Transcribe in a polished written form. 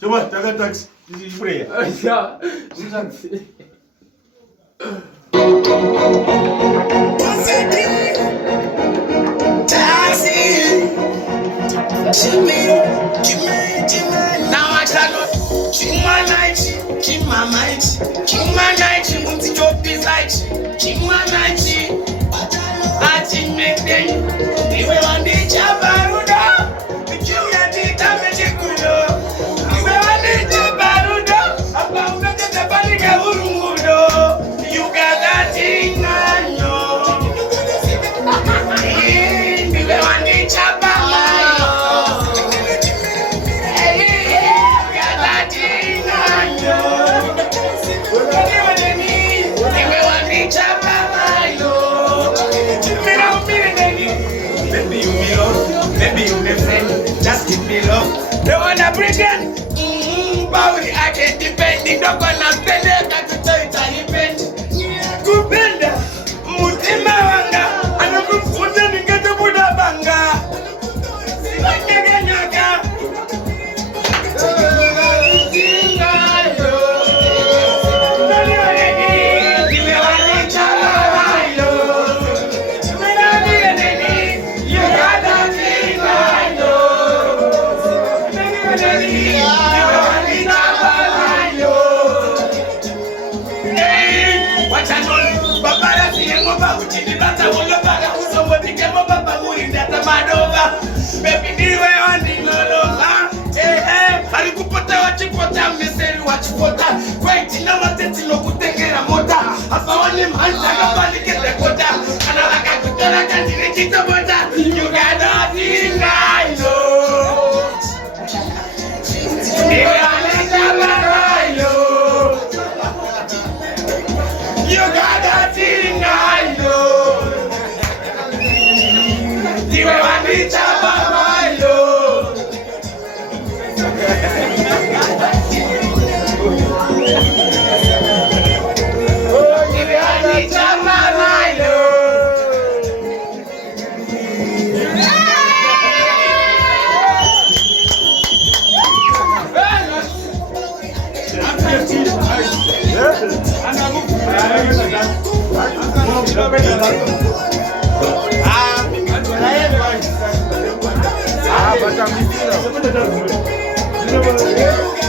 Coba jaga Tarks di spray ya. Ya. Now I cannot keep my night, keep my mind, keep my night, want to job this night, keep my night. I think make them, they will want the Jabaruda, the Julia damage kudo, they will want the Jabaruda, about the Baliga Urundo, you got that thing I know, they will want the Jabaruda. Maybe you may friend, just give me love. They wanna bring in, but I can't depend. They don't gonna spend it, I can tell it I depend. Kupenda, mutima wanga, anakufuta nikete buda banga. Sibanyega nyaga. Baby, do I want to know? Eh, I could put a chipota, Missy, watch pota. Wait, no one takes no good thing in a motor. I found him, I get the quota. And I got to tell I can't get the water. You got nothing, I know. You got nothing, I know. You want me to my love. Macam ni lah.